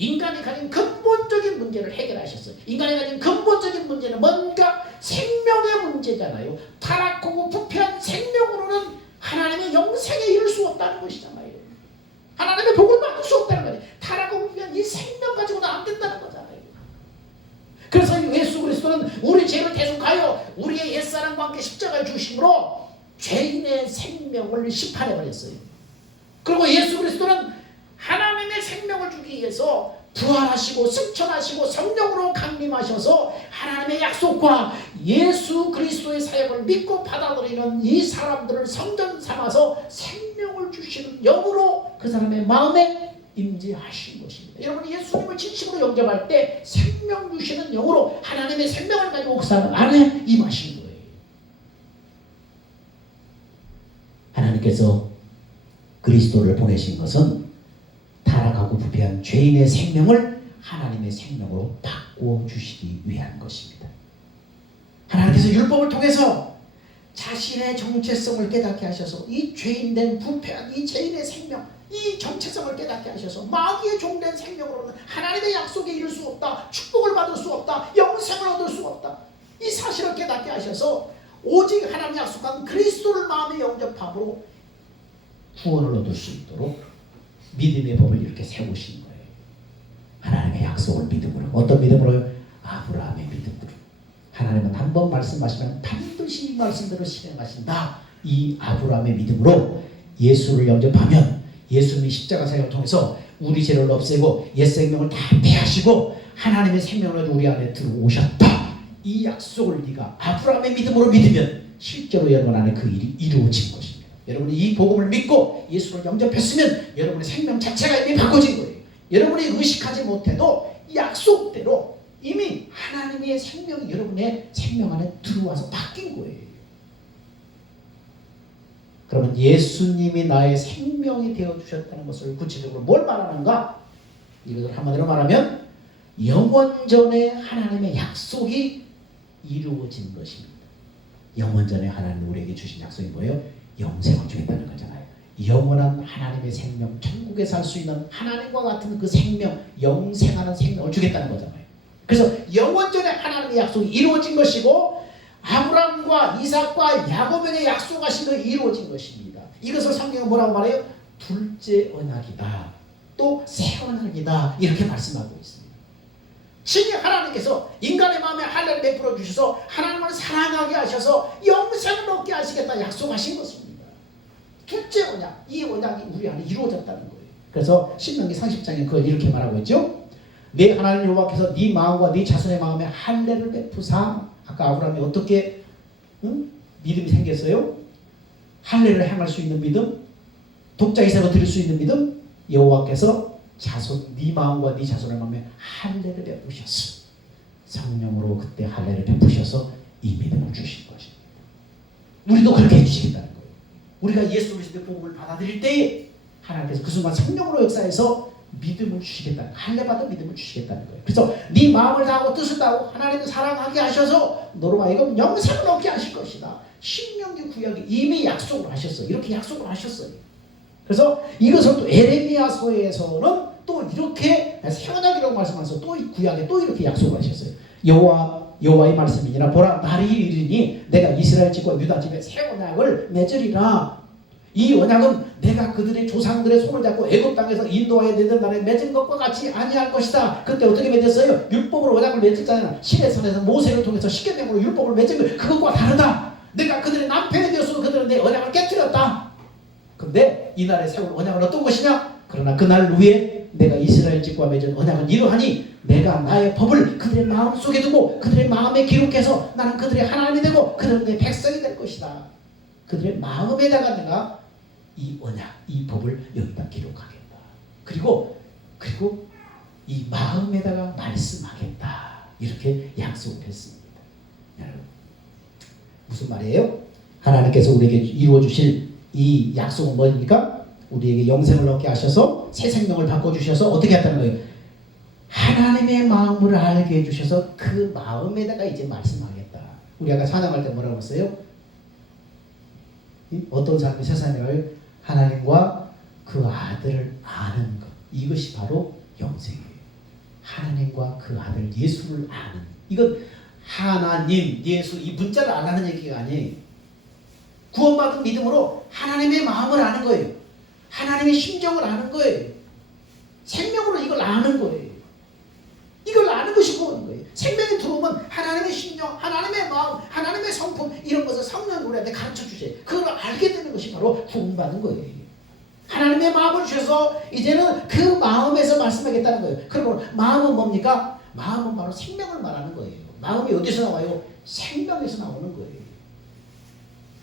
인간이 가진 근본적인 문제를 해결하셨어요. 인간이 가진 근본적인 문제는 뭔가 생명의 문제잖아요. 타락하고 부패한 생명으로는 하나님의 영생에 이를 수 없다는 것이잖아요. 하나님의 복을 받을 수 없다는 거예요. 타락하고 부패한 이 생명 가지고는 안 된다는 거잖아요. 그래서 예수 그리스도는 우리 죄를 대속하여 우리의 옛사람과 함께 십자가에 죽으심으로 죄인의 생명을 심판해버렸어요. 그리고 예수 그리스도는 하나님의 생명을 주기 위해서 부활하시고 승천하시고 성령으로 강림하셔서 하나님의 약속과 예수 그리스도의 사역을 믿고 받아들이는 이 사람들을 성전 삼아서 생명을 주시는 영으로 그 사람의 마음에 임재하신 것입니다. 여러분 예수님을 진심으로 영접할 때 생명 주시는 영으로 하나님의 생명을 가지고 그 사람 안에 임하신 거예요. 하나님께서 그리스도를 보내신 것은 타락하고 부패한 죄인의 생명을 하나님의 생명으로 바꾸어 주시기 위한 것입니다. 하나님께서 율법을 통해서 자신의 정체성을 깨닫게 하셔서 이 죄인된 부패한 이 죄인의 생명, 이 정체성을 깨닫게 하셔서 마귀의 종된 생명으로는 하나님의 약속에 이를 수 없다, 축복을 받을 수 없다, 영생을 얻을 수 없다, 이 사실을 깨닫게 하셔서 오직 하나님 약속한 그리스도를 마음에 영접함으로 구원을 얻을 수 있도록 믿음의 법을 이렇게 세우신 거예요. 하나님의 약속을 믿음으로. 어떤 믿음으로요? 아브라함의 믿음으로. 하나님은 한 번 말씀하시면 반드시 이 말씀대로 실행하신다. 이 아브라함의 믿음으로 예수를 영접하면 예수님이 십자가 사역을 통해서 우리 죄를 없애고 옛 생명을 다 폐하시고 하나님의 생명을 우리 안에 들어오셨다. 이 약속을 네가 아브라함의 믿음으로 믿으면 실제로 여러분 안에 그 일이 이루어진 것입니다. 여러분이 이 복음을 믿고 예수를 영접했으면 여러분의 생명 자체가 이미 바꿔진 거예요. 여러분이 의식하지 못해도 약속대로 이미 하나님의 생명이 여러분의 생명 안에 들어와서 바뀐 거예요. 그러면 예수님이 나의 생명이 되어주셨다는 것을 구체적으로 뭘 말하는가? 이것을 한마디로 말하면 영원전에 하나님의 약속이 이루어진 것입니다. 영원전에 하나님 우리에게 주신 약속이 뭐예요? 영생을 주겠다는 거잖아요. 영원한 하나님의 생명, 천국에 살 수 있는 하나님과 같은 그 생명, 영생하는 생명을 주겠다는 거잖아요. 그래서 영원전에 하나님의 약속이 이루어진 것이고 아브라함과 이삭과 야곱에게 약속하신 것이 이루어진 것입니다. 이것을 성경은 뭐라고 말해요? 둘째 언약이다. 또 새 언약이다. 이렇게 말씀하고 있습니다. 신이 하나님께서 인간의 마음에 할례를 베풀어 주셔서 하나님을 사랑하게 하셔서 영생을 얻게 하시겠다 약속하신 것입니다. 둘째 언약, 이 언약이 우리 안에 이루어졌다는 거예요. 그래서 신명기 30장에 그걸 이렇게 말하고 있죠. 내 하나님 여호와께서 네 마음과 네 자손의 마음에 할례를 베푸사. 아까 아브라함이 어떻게 믿음이 생겼어요? 할례를 행할 수 있는 믿음, 독자 이삭을 드릴 수 있는 믿음. 여호와께서 자손, 네 마음과 네 자손의 마음에 할례를 베푸셨어. 성령으로 그때 할례를 베푸셔서 이 믿음을 주신 것입니다. 우리도 그렇게 해주시겠다는 거예요. 우리가 예수 그리스도의 복음을 받아들일 때에 하나님께서 그 순간 성령으로 역사해서 믿음을 주시겠다는, 할례받은 믿음을 주시겠다는 거예요. 그래서 네 마음을 다하고 뜻을 다하고 하나님을 사랑하게 하셔서 너로 하여금 영생을 얻게 하실 것이다. 신명기 구약에 이미 약속을 하셨어요. 이렇게 약속을 하셨어요. 그래서 이것을 또 에레미야서에서는 또 이렇게 새 언약이라고 말씀하셔서 또 구약에 또 이렇게 약속을 하셨어요. 여호와의 말씀이니라. 보라, 날이 이르니 내가 이스라엘 집과 유다 집에 새 언약을 맺으리라. 이 언약은 내가 그들의 조상들의 손을 잡고 애굽 땅에서 인도하여 내던 날에 맺은 것과 같이 아니할 것이다. 그때 어떻게 맺었어요? 율법으로 언약을 맺었잖아요. 시내산에서 모세를 통해서 십계명으로 율법을 맺은 것, 그것과 다르다. 내가 그들의 남편이 되었어도 그들은 내 언약을 깨뜨렸다. 근데 이날에 세울 언약은 어떤 것이냐? 그러나 그날 후에 내가 이스라엘 집과 맺은 언약은 이러하니 내가 나의 법을 그들의 마음속에 두고 그들의 마음에 기록해서 나는 그들의 하나님이 되고 그들은 내 백성이 될 것이다. 그들의 마음에다가 내가 이 언약, 이 법을 여기다 기록하겠다. 그리고 이 마음에다가 말씀하겠다. 이렇게 약속을 했습니다. 여러분, 무슨 말이에요? 하나님께서 우리에게 이루어 주실 이 약속은 뭡니까? 우리에게 영생을 얻게 하셔서 새 생명을 바꿔주셔서 어떻게 했다는 거예요? 하나님의 마음을 알게 해주셔서 그 마음에다가 이제 말씀하겠다. 우리 아까 찬양할 때 뭐라고 했어요? 어떤 사람이 세상에 하나님과 그 아들을 아는 것, 이것이 바로 영생이에요. 하나님과 그 아들 예수를 아는, 이건 하나님, 예수 이 문자를 안 하는 얘기가 아니에요. 구원받은 믿음으로 하나님의 마음을 아는 거예요. 하나님의 심정을 아는 거예요. 생명으로 이걸 아는 거예요. 이걸 아는 것이 구원인 거예요. 생명이 들어오면 하나님의 심정, 하나님의 마음, 하나님의 성품, 이런 것을 성령이 우리한테 가르쳐 주세요. 그걸 알게 되는 것이 바로 구원받은 거예요. 하나님의 마음을 주셔서 이제는 그 마음에서 말씀하겠다는 거예요. 그리고 마음은 뭡니까? 마음은 바로 생명을 말하는 거예요. 마음이 어디서 나와요? 생명에서 나오는 거예요.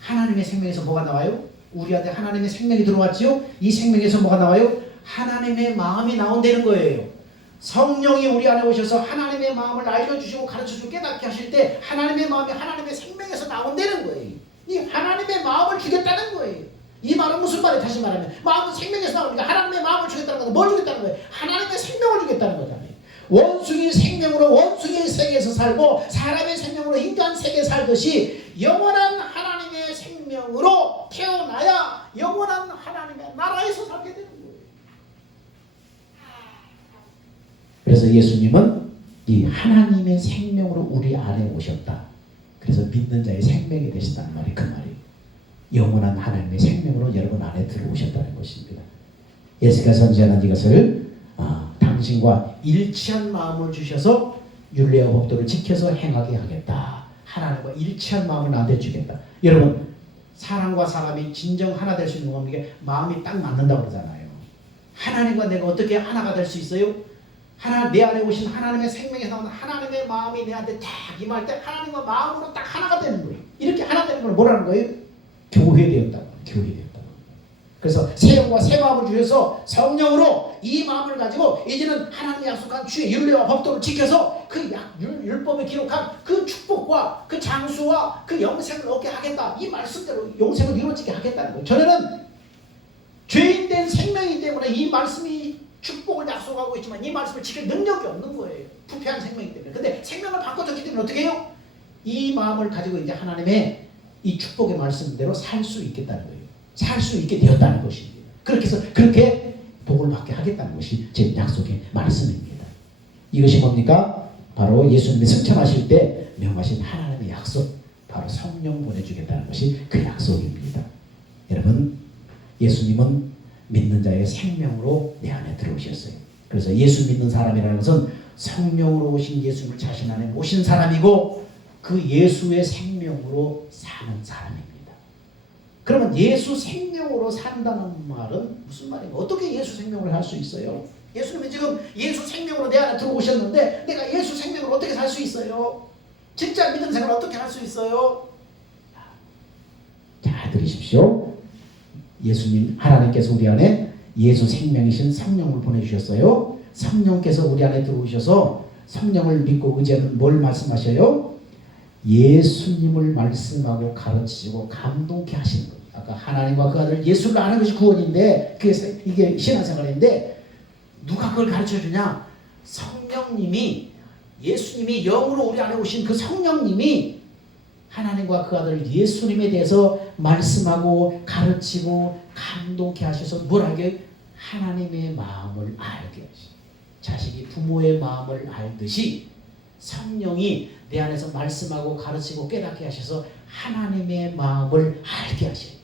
하나님의 생명에서 뭐가 나와요? 우리한테 하나님의 생명이 들어왔지요? 이 생명에서 뭐가 나와요? 하나님의 마음이 나온다는 거예요. 성령이 우리 안에 오셔서 하나님의 마음을 알려주시고 가르쳐주고 깨닫게 하실 때 하나님의 마음이 하나님의 생명에서 나온다는 거예요. 이 하나님의 마음을 주겠다는 거예요. 이 말은 무슨 말이에요? 다시 말하면 마음은 생명에서 나오니까 하나님의 마음을 주겠다는 거는 뭘 주겠다는 거예요? 하나님의 생명을 주겠다는 거잖아요. 원숭이 생명으로 원숭이의 세계에서 살고 사람의 생명으로 인간 세계에 살듯이 영원한 하나님의 생명으로 태어나야 영원한 하나님의 나라에서 살게 되는 거예요. 그래서 예수님은 이 하나님의 생명으로 우리 안에 오셨다. 그래서 믿는 자의 생명이 되신다는 말이 그 말이에요. 영원한 하나님의 생명으로 여러분 안에 들어오셨다는 것입니다. 예수가 선지하는 이것을 당신과 일치한 마음을 주셔서 율례와 법도를 지켜서 행하게 하겠다. 하나님과 일치한 마음을 나한테 주겠다. 여러분, 사람과 사람이 진정 하나 될 수 있는 건 이게 마음이 딱 맞는다고 그러잖아요. 하나님과 내가 어떻게 하나가 될 수 있어요? 내 안에 오신 하나님의 생명에서 나오는 하나님의 마음이 내한테 딱 임할 때 하나님과 마음으로 딱 하나가 되는 거예요. 이렇게 하나 되는 걸 뭐라는 거예요? 교회되었다. 교회되었다. 그래서 새 영과 새 마음을 주셔서 성령으로 이 마음을 가지고 이제는 하나님의 약속한 주의 율례와 법도를 지켜서 그 율법에 기록한 그 축복과 그 장수와 그 영생을 얻게 하겠다. 이 말씀대로 영생을 이루어지게 하겠다는 거예요. 전에는 죄인된 생명이기 때문에 이 말씀이 축복을 약속하고 있지만 이 말씀을 지킬 능력이 없는 거예요. 부패한 생명이기 때문에. 근데 생명을 바꿔줬기 때문에 어떻게 해요? 이 마음을 가지고 이제 하나님의 이 축복의 말씀대로 살 수 있겠다는 거예요. 살 수 있게 되었다는 것입니다. 그렇게 해서 그렇게 복을 받게 하겠다는 것이 제 약속의 말씀입니다. 이것이 뭡니까? 바로 예수님이 승천하실 때 명하신 하나님의 약속, 바로 성령 보내주겠다는 것이 그 약속입니다. 여러분, 예수님은 믿는 자의 생명으로 내 안에 들어오셨어요. 그래서 예수 믿는 사람이라는 것은 성령으로 오신 예수님을 자신 안에 모신 사람이고 그 예수의 생명으로 사는 사람입니다. 그러면 예수 생명으로 산다는 말은 무슨 말이에요? 어떻게 예수 생명을 할 수 있어요? 예수님이 지금 예수 생명으로 내 안에 들어오셨는데 내가 예수 생명으로 어떻게 살 수 있어요? 진짜 믿음 생활 어떻게 할 수 있어요? 자, 들으십시오. 예수님, 하나님께서 우리 안에 예수 생명이신 성령을 보내주셨어요. 성령께서 우리 안에 들어오셔서 성령을 믿고 의지하면 뭘 말씀하셔요? 예수님을 말씀하고 가르치시고 감동케 하시는 거예요. 아까 하나님과 그 아들 예수를 아는 것이 구원인데 이게 신앙생활인데 누가 그걸 가르쳐주냐? 성령님이, 예수님이 영으로 우리 안에 오신 그 성령님이 하나님과 그 아들 예수님에 대해서 말씀하고 가르치고 감동케 하셔서 뭘 알게? 하나님의 마음을 알게 하시죠. 자식이 부모의 마음을 알듯이 성령이 내 안에서 말씀하고 가르치고 깨닫게 하셔서 하나님의 마음을 알게 하셔요.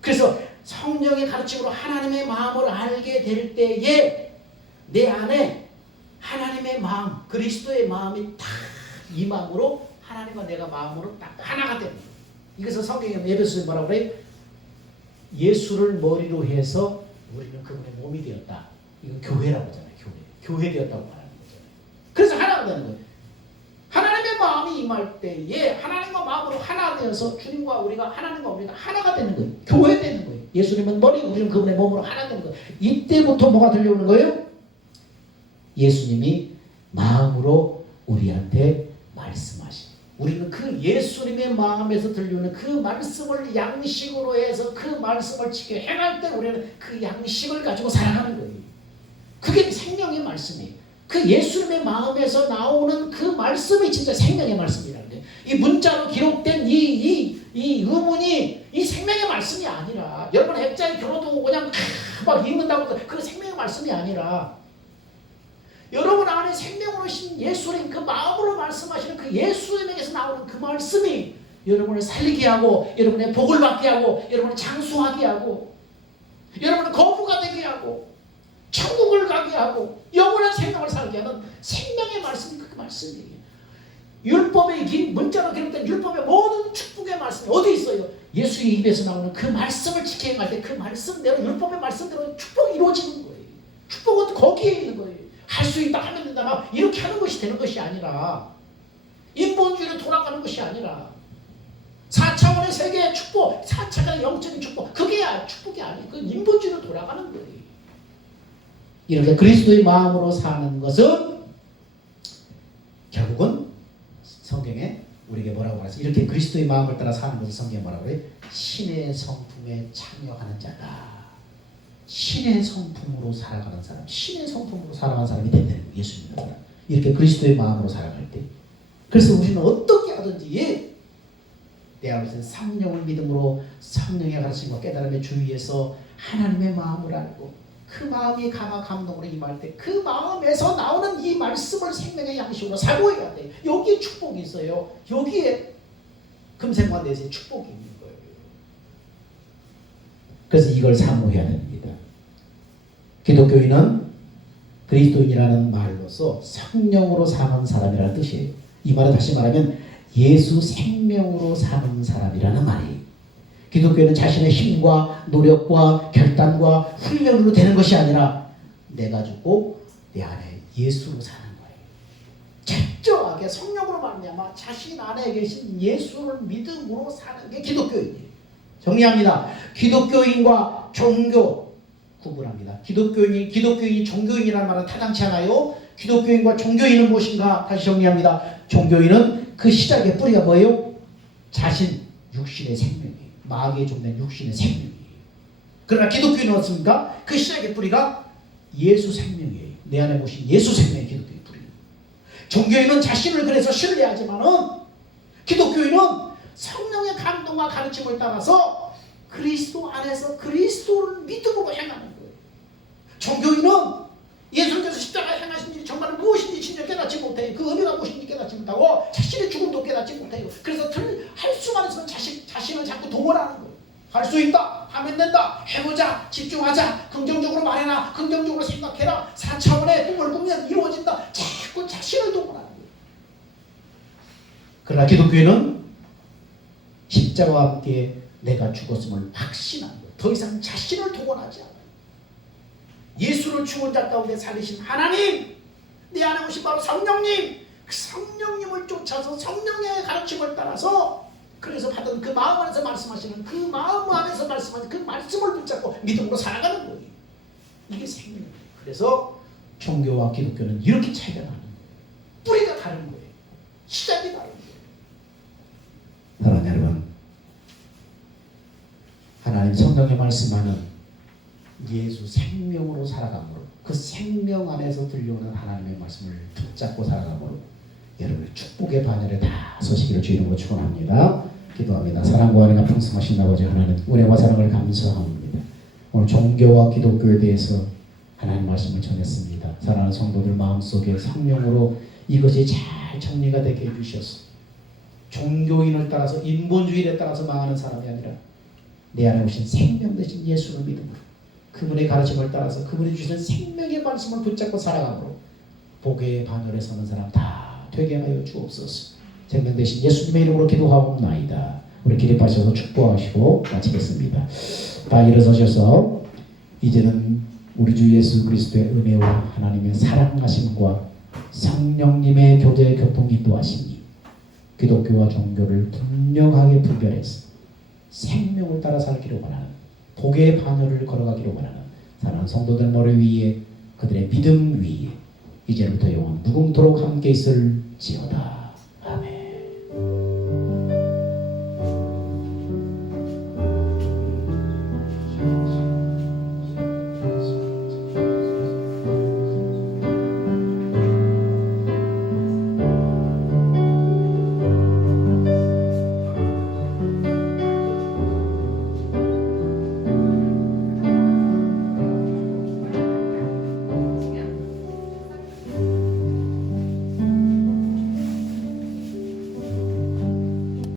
그래서 성령의 가르침으로 하나님의 마음을 알게 될 때에 내 안에 하나님의 마음, 그리스도의 마음이 딱 이 마음으로 하나님과 내가 마음으로 딱 하나가 되는 거예요. 이것을 성경에 에베소서에 뭐라고 그래요? 예수를 머리로 해서 우리는 그분의 몸이 되었다. 이건 교회라고 하잖아요. 교회 되었다고 말하는 거잖아요. 그래서 하나가 되는 거예요. 하나님의 마음이 임할 때에 하나님과 마음으로 하나 되어서 주님과 우리가 하나님과 우리가 하나가 되는 거예요. 교회 되는 거예요. 예수님은 머리, 우리는 그분의 몸으로 하나 되는 거예요. 이때부터 뭐가 들려오는 거예요? 예수님이 마음으로 우리한테 말씀하신. 우리는 그 예수님의 마음에서 들려오는 그 말씀을 양식으로 해서 그 말씀을 지켜 행할 때 우리는 그 양식을 가지고 살아가는 거예요. 그게 생명의 말씀이에요. 그 예수님의 마음에서 나오는 그 말씀이 진짜 생명의 말씀이라는 거예요. 이 문자로 기록된 이 의문이 이 생명의 말씀이 아니라 여러분 핵자에 겨뤄두고 그냥 막 읽는다고 그 생명의 말씀이 아니라 여러분 안에 생명으로 신 예수님 그 마음으로 말씀하시는 그 예수님에게서 나오는 그 말씀이 여러분을 살리게 하고 여러분의 복을 받게 하고 여러분을 장수하게 하고 여러분을 거부가 되게 하고 천국을 가게 하고 영원한 생명을 살게 하는 생명의 말씀이 그 말씀이에요. 율법의 문자로 기록된 율법의 모든 축복의 말씀이 어디 있어요? 예수의 입에서 나오는 그 말씀을 지켜 행할 때 그 말씀대로 율법의 말씀대로 축복이 이루어지는 거예요. 축복은 거기에 있는 거예요. 할 수 있다 하면 된다 막 이렇게 하는 것이 되는 것이 아니라 인본주의로 돌아가는 것이 아니라 4차원의 세계의 축복, 4차원의 영적인 축복 그게 축복이 아니에요. 그건 인본주의로 돌아가는 거예요. 이렇게 그리스도의 마음으로 사는 것은 결국은 성경에 우리에게 뭐라고 말해서 이렇게 그리스도의 마음을 따라 사는 것을 성경에 뭐라고 해요? 신의 성품에 참여하는 자다. 신의 성품으로 살아가는 사람, 신의 성품으로 살아가는 사람이 된다는 거예요. 예수 믿는 사람. 이렇게 그리스도의 마음으로 살아갈 때. 그래서 우리는 어떻게 하든지 내 앞에서 성령을 믿음으로 성령의 가르침과 깨달음에 주의해서 하나님의 마음을 알고 그 마음이 감화 감동으로 임할 때 그 마음에서 나오는 이 말씀을 생명의 양식으로 사고해야 돼요. 여기에 축복이 있어요. 여기에 금생과 내세의 축복이 있는 거예요. 그래서 이걸 사모해야 됩니다. 기독교인은 그리스도인이라는 말로서 성령으로 사는 사람이라는 뜻이에요. 이 말은 다시 말하면 예수 생명으로 사는 사람이라는 말이에요. 기독교는 자신의 힘과 노력과 결단과 훈련으로 되는 것이 아니라 내가 죽고 내 안에 예수로 사는 거예요. 철저하게 성령으로 말미암아 자신 안에 계신 예수를 믿음으로 사는 게 기독교인이에요. 정리합니다. 기독교인과 종교 구분합니다. 기독교인이 종교인이라는 말은 타당치 않아요. 기독교인과 종교인은 무엇인가? 다시 정리합니다. 종교인은 그 시작의 뿌리가 뭐예요? 자신 육신의 생명이에요. 마귀의 종된 육신의 생명이에요. 그러나 기독교인은 어떻습니까? 그 시작의 뿌리가 예수 생명이에요. 내 안에 보신 예수 생명이 기독교의 뿌리예요. 종교인은 자신을 그래서 신뢰하지만은 기독교인은 성령의 감동과 가르침을 따라서 그리스도 안에서 그리스도를 믿음으로 행하는 거예요. 종교인은 예수님께서 십자가에 행하신 일이 정말 무엇인지 진짜 깨닫지 못해요. 그 의미가 무엇인지 깨닫지 못하고 자신의 죽음도 깨닫지 못해요. 그래서 할 수만 있으면 자신을 자꾸 동원하는 거예요. 할 수 있다, 하면 된다, 해보자, 집중하자, 긍정적으로 말해라, 긍정적으로 생각해라, 4차원의 꿈을 꾸면 이루어진다. 자꾸 자신을 동원하는 거예요. 그러나 기독교인은 십자가와 함께 내가 죽었음을 확신한 거예요. 더 이상 자신을 동원하지 않아요. 예수를 죽은 자 가운데 살리신 하나님, 내 안에 오신 바로 성령님, 그 성령님을 쫓아서 성령의 가르침을 따라서 그래서 받은 그 마음 안에서 말씀하시는 그 마음 안에서 말씀하시는 그 말씀을 붙잡고 믿음으로 살아가는 거예요. 이게 생명이에요. 그래서 종교와 기독교는 이렇게 차이가 나는 거예요. 뿌리가 다른 거예요. 시작이 다른 거예요. 사랑하는 여러분, 하나님 성령의 말씀하는 예수 생명으로 살아감으로 그 생명 안에서 들려오는 하나님의 말씀을 붙잡고 살아감으로 여러분의 축복의 반열에 다 서시기를 주의 이름으로 축원합니다. 기도합니다. 사랑과 은혜가 풍성하신 아버지 하나님, 은혜와 사랑을 감사합니다. 오늘 종교와 기독교에 대해서 하나님 말씀을 전했습니다. 사랑하는 성도들 마음속에 성령으로 이것이 잘 정리가 되게 해주셔서 종교인을 따라서 인본주의에 따라서 망하는 사람이 아니라 내 안에 오신 생명 되신 예수를 믿음으로 그분의 가르침을 따라서 그분이 주신 생명의 말씀을 붙잡고 살아감으로 복의 반열에 서는 사람 다 되게 하여 주옵소서. 생명 되신 예수님의 이름으로 기도하옵나이다. 우리 기립하셔서 축복하시고 마치겠습니다. 다 일어서셔서 이제는 우리 주 예수 그리스도의 은혜와 하나님의 사랑하심과 성령님의 교제 교통 인도하심이 기독교와 종교를 분명하게 분별해서 생명을 따라 살기로 원하는, 복의 반열을 걸어가기로 원하는 사랑하는 성도들 머리 위에, 그들의 믿음 위에 이제부터 영원 무궁토록 함께 있을지어다.